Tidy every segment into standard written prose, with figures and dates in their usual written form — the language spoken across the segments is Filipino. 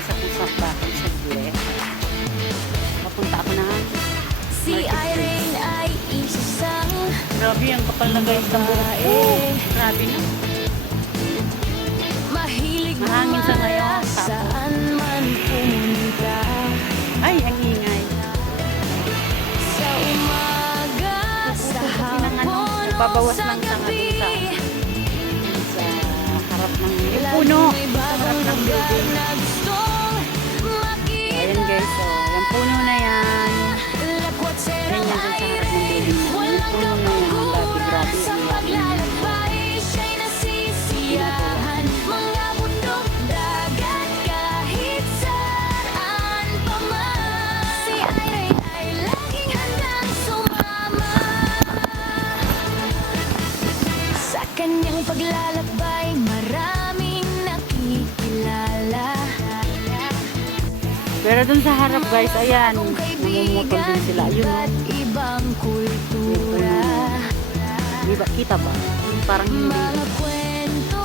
guys ako sa bakit sa gilid. Papunta ako na Si Irene ay isang grabe ang kapal na guys ng buhok ko. Grabe na. mahilig Mahangin sa ngayon. saan man pumunta. Ay, ang ingay. Sa umaga, sa hapon, Babawas sa lang sa gabi, sa harap ng puno. may Sa harap bagong ng lugar building. na gustong makita. Ayan guys, so, yung puno na yan. Lakwat Ayan serang yan sa harap ng aire, building na. Yung walang puno na yan, dati grabe. sa paglalakbay, siya'y nasisiyahan. Mga bundok, dagat, kahit saan pa man. Si Irene ay laging handang sumama. Sa kanyang paglalakbay, maraming nakikilala. Pero dun sa harap guys, ayan, Kung namumutol din sila. Ayun, no? iba't ibang kultura. Di ba, kita ba? Parang hindi. Mga kwento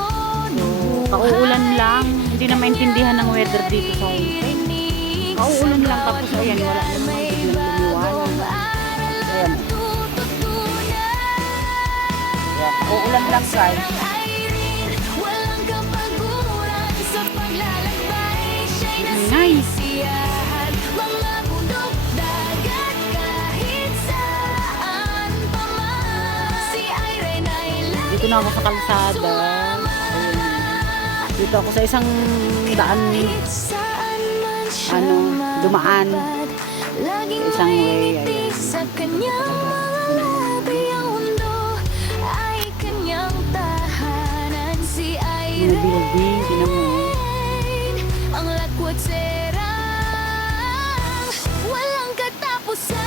So, kauulan lang. Hindi na maintindihan ng weather dito sa Hawaii. Kauulan lang, tapos ayan, wala namang biglang lumiwanag. Ayan. Yeah, kauulan lang guys. Walang kapaguran sa paglalakbay. Siya'y Nice. nasisiyahan. Mga bundok, dagat, kahit saan pa man. Si Irene ay Dito na ako sa kalsada. Ayun. Dito ako sa isang daan, saan man siya dumaan. matupad. Laging Isang way, maingiti ayan. sa kanyang mga labi. Ang mundo ay kanyang tahanan. Si Mga Irene, building, tinan mo. ang lakwat serang walang katapusan.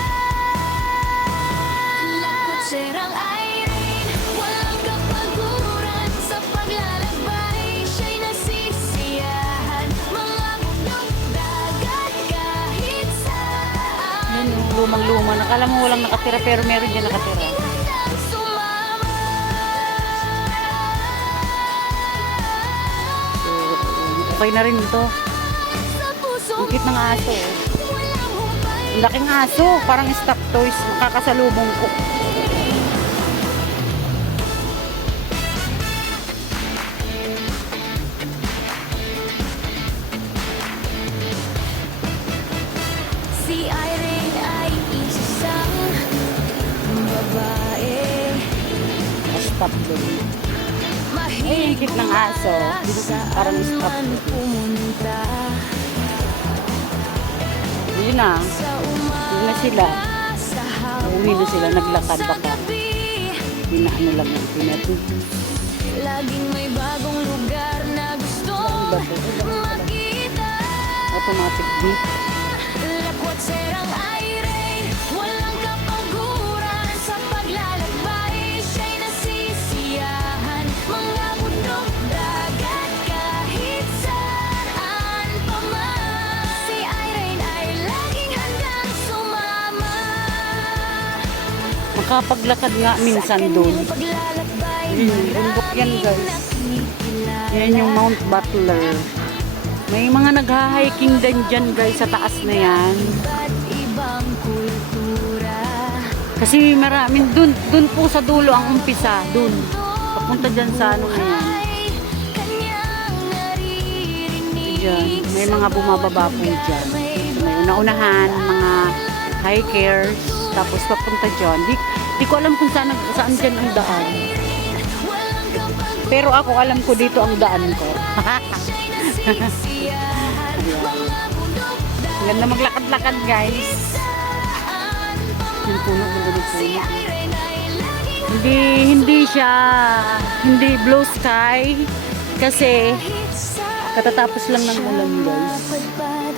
Lakwat serang Irene, walang kapaguran sa paglalakbay. Siya'y nasisiyahan. Mga bundok, dagat, kahit saan. Yun, yung lumang-luma. Nakala mo walang nakatira, pero meron dyan nakatira. Handang sumama. So, okay na rin ito. Sa pusong Ang cute ng aso. walang humpay. Ang laking aso, parang stock toys. Makakasalubong ko. Si Irene ay isang babae. Stop doon. Mahilig cute ng aso. Parang saan stop. man pumunta. Yun na. Sa Yun na sila. sa Uwi na sila, naglakad sa baka. gabi. Pinaano lang yung pinatuloy. Laging may bagong lugar na gustong makita. Automatic beat. Lakwat serang Irene, walang kapaguran sa paglalakbay. Siya'y nasisiyahan. Mga bundok, dagat, kahit saan pa man. Si Irene ay laging handang sumama. Makapaglakad nga minsan doon. Sa kanyang paglalakbay, Bundok yan, guys. maraming nakikilala. Yan yung Mount Butler. May mga nagha-hiking din dyan guys sa taas na yan. Iba't ibang kultura. Kasi maraming dun po sa dulo ang umpisa. Dun. Papunta dyan sa ano na yan. Kanyang naririnig. Dyan. May mga bumababa po dyan. May una-unahan, mga hikers. Tapos papunta dyan. Di ko alam kung saan dyan ang daan. Walang kapag Pero ako alam ko dito ang daan ko. nasisiyahan. Mga bundok, Ang ganda maglakad-lakad guys. saan pa man. Yung puno, ganda ng Si puno. Irene ay laging Hindi siya, hindi blue sky. Kasi kahit saan katatapos lang ng ulan guys. napadpad.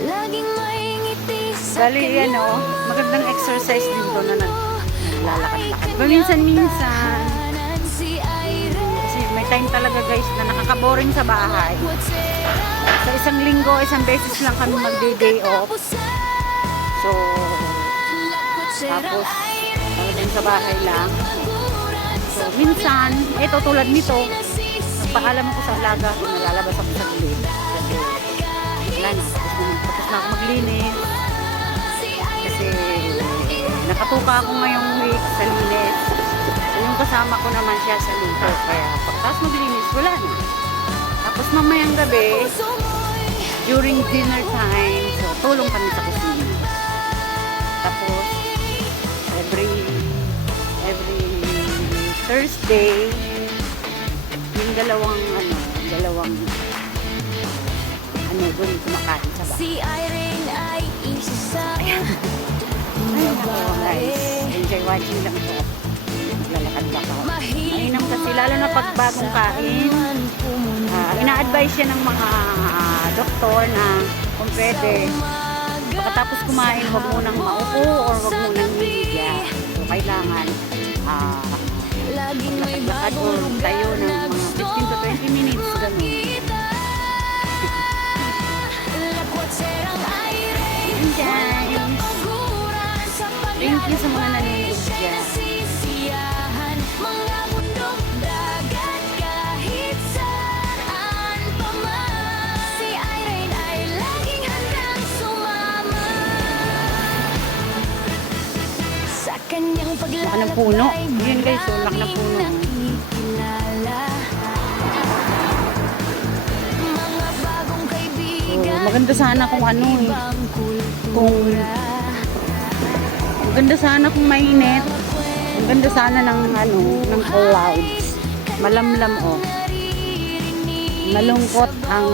Laging may ngiti sa Bali yan o, magandang exercise din to na naglalakad-lakad. Paminsan-minsan. tahanan. Si Irene, Kasi may time talaga guys na nakakaboring sa bahay. lakwat serang Sa isang linggo, isang beses lang kami mag-day off. So, tapos, talagang sa bahay lang. So, minsan, eto tulad nito, paalam ako sa alaga, nalalabas ako sa gilid. Kasi, wala na. Tapos na ako maglinis. Kasi nakatuka ako ngayong week sa linis. So, yung kasama ko naman siya sa luto. Kaya pagkas maglinis, wala na. Tapos mamayang gabi, during dinner time, so tulong kami sa kusina. Tapos, every Thursday, yung dalawang doon kumakain sa bahay. Si Irene ay isa sa Enjoy watching lang po. Maglalakad-lakad. Mainam kasi, lalo na pag bagong kain, ina-advise siya ng mga doktor na kung pwede, pagkatapos kumain, huwag munang maupo or huwag munang hihiga. So, kailangan lakad or tayo ng mga 15 to 20 minutes ganun. Thank you sa mga nanonood dyan. Laki ng puno. Yun guys, so laki ng puno. So, maganda sana kung ano eh. Maganda sana kung mainit. Maganda sana ng ng clouds. Malamlam oh. Malungkot ang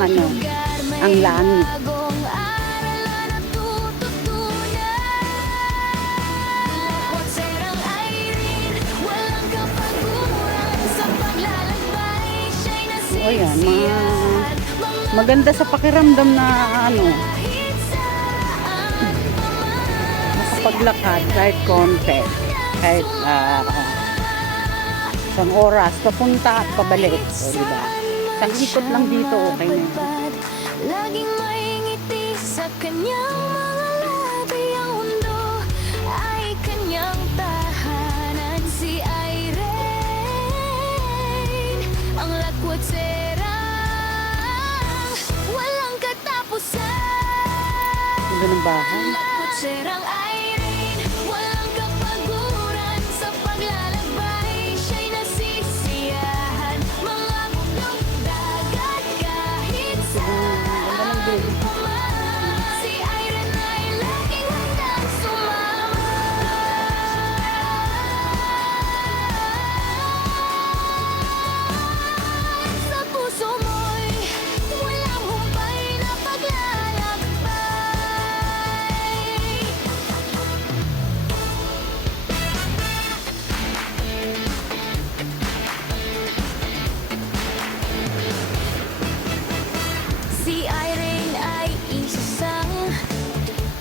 ang langit. O yan, maganda sa pakiramdam na makapaglakad kahit konti, kahit isang oras, papunta at pabalik. O diba? Isang ikot lang dito, okay na yun. Laging may ngiti sa kanyang mga labi, ang mundo ay kanyang tahanan. Si Irene, ang lakwat serang walang katapusan. Ganda ng bahay. Lakwat serang Irene, walang kapaguran sa paglalakbay. Siya'y nasisiyahan, mga bundok, dagat, kahit saan. Si Irene ay laging handang sumama. Sa puso mo'y walang humpay na paglalakbay. Si Irene ay isang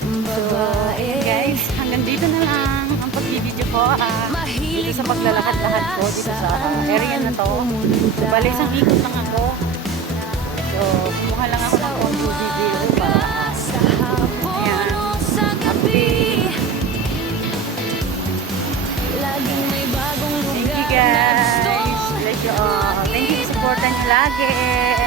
babae. Guys, hanggang dito na lang ang pag-video ko. Dito sa paglalakad-lakad ko, dito sa area na to. So, bali, isang ikot lang ako. So, kumuha lang ako ng konti video para Sa hapon o sa gabi, laging may bagong thank you lugar na guys. Bless you all. Thank you, supportan nyo lagi.